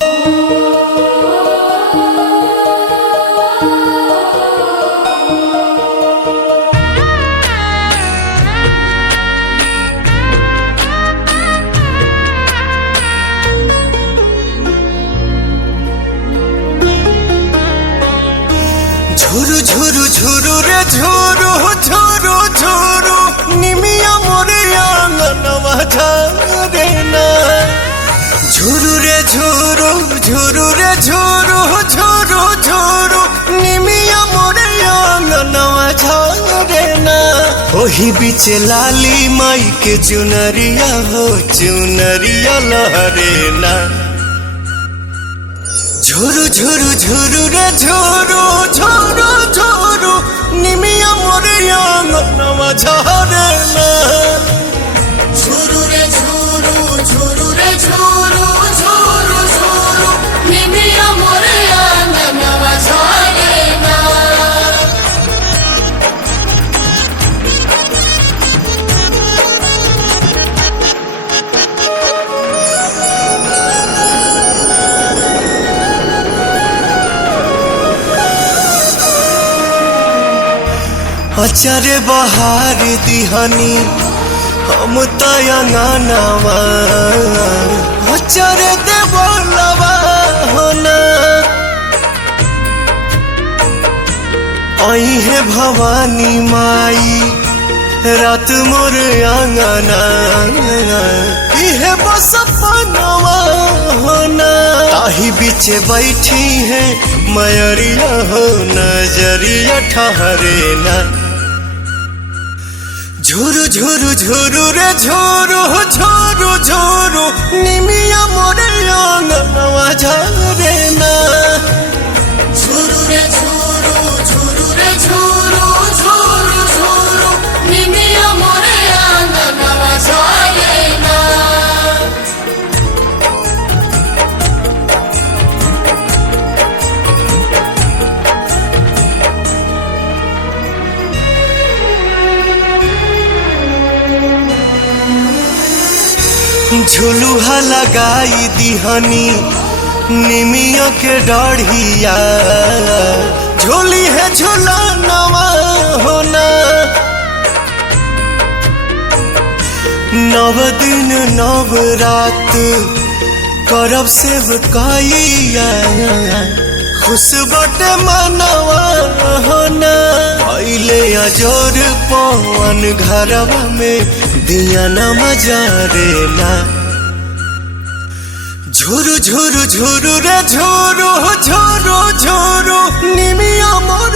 झुरु झुरु झुरु रे झुरु झुरु झुरु निमिया मोरे आंगनवा झारे ना। झुरु रे झुरु झुरु रे झुरु झुरु झुरु निमिया मोरे आंगनवा झारे ना। ओही बीच लाली माई के चुनरिया हो चुनरिया लहरे ना। झुरु झुरु झुरु रे झुरु झुरु झुरु निमिया मोरे आंगनवा झारे ना। झुरु रे झुरु झुरु रे झुरु झुरु झुरु निमिया मोरे आंगनवा झारे ना। अचारे बहार दिहनी हम तयंगनवा अचारे देवलवा होना। आई है भवानी माई रात मोर आंगना इहे बस अपनवा होना। ताही बीच बैठी है मयरिया हो नजरिया ठहरे ना। झुरु झुरु झुरु रे झुरु झुरु झुरु निमिया मोरे आंगनवा झारे ना। झुरु रे झुरु झुरु रे झुरु झुरु झुरु निमिया मोरे आंगनवा झारे ना। झुलुहा लगाई दिहनी निमिया के डाढ़िया झोली है झुलनवा होना। नव दिन नव रात करब सेवकाइया खुश बटे मनवा होना। पहले अजोर पवन घरवा में दिया न मजारे ना। झुरु झुरु झुरु रे झुरु झुरु झुरु निमिया मोर